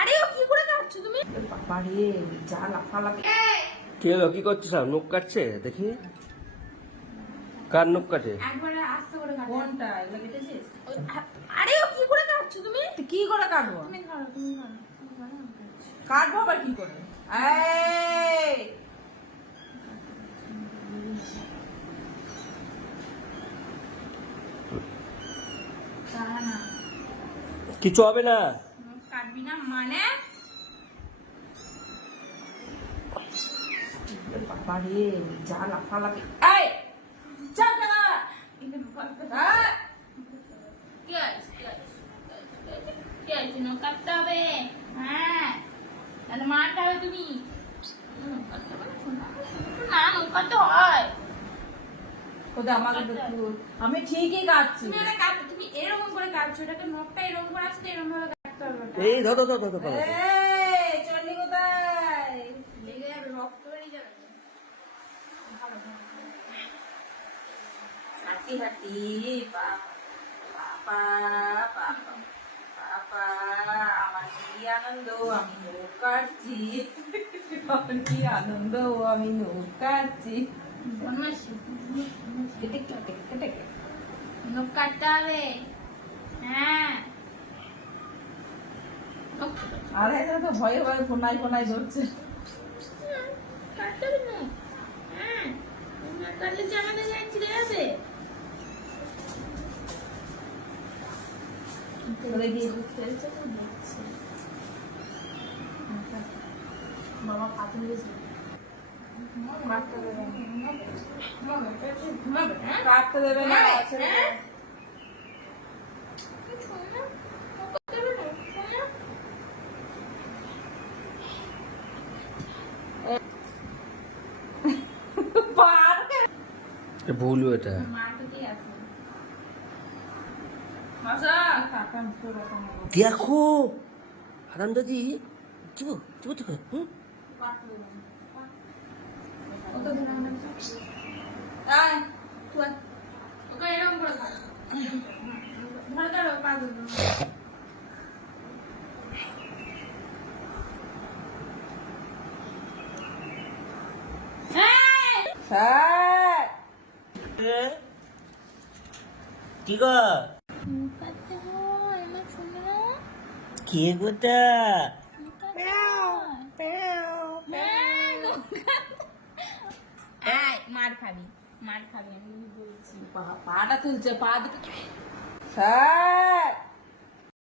আরে ও কি করে কাটছো তুমি? বাবা রে, যা লাফালাফি। কি হলো, কি করছিস? নখ কাটছে দেখি, কার নখ কাটে? একবারে আস্তে করে কাটো। কোনটা এগুলো কেটেছিস? আরে ও কি করে কাটছো তুমি? কি করে কাটবো? তুমি কাটো, তুমি কাটো। কাটবো আবার কি করে? এই দাঁড়া না, কিছু হবে না। কাটবি না মানে? বাবা রে, যা লাফালাফি। এই চাকা কি আছে, কি আছে? নখ কাটতে হবে। হ্যাঁ, তাহলে মারতে হবে তুমি। নখ কাটতে হবে না, নখ কাটতে হয়। কোথায় আমাকে একটু, আমি ঠিকই কাটছি। তুমি এটা কাটো, তুমি এরকম করে কাটছো, এটাকে নখটা এরকম করে আসতে এরকম ভাবে কাটতে হবে। এই ধর ধর ধর ধর ধর। এই চন্ডি কোথায়? লেগে যাবে, রক্ত বেরিয়ে যাবে। ভালো ভালো। হাঁটি হাঁটি বাবা বাবা বাবা, আমার কি আনন্দ, আমি নৌক কাটছি। আমার কি আনন্দ, আমি নৌক কাটছি। বদমাইশি। কেটে কেটে কেটে কেটে। নখ কাটতে হবে। হ্যাঁ, নখ আর এখানে তো ভয়ে ভয়ে ফোনাই ফোনাই ধরছে। কাটতে হবে না। হ্যাঁ, না কাটলে জামাতে যাই ছিঁড়ে যাবে। দেখি খেলছে তো দেখছে। বাবা পাথর দিয়েছে। কাটতে দেবে না। ঘুমাবে, হ্যাঁ? কাটতে দেবে না। হ্যাঁ, আছে হ্যাঁ। শোন না, কাটতে দেবে না, শোন না। ভুল এটা। মাকে দিয়ে আসো। মাসা কাকা মুখে কথা বলো। দেখো হারামজাদি, চুপ চুপ চুপ। হুম, ওকে ধরে আমাদের আয় তুই ওকে এরকম করে ধর। ধরে ধরো পা ধরো। স্যার কি গো, কাটতে হয় আমার সোনা, কে গোটা? মার খাবি, মার খাবি, আমি বলছি। পাটা তুলছে, পা দুটো। স্যার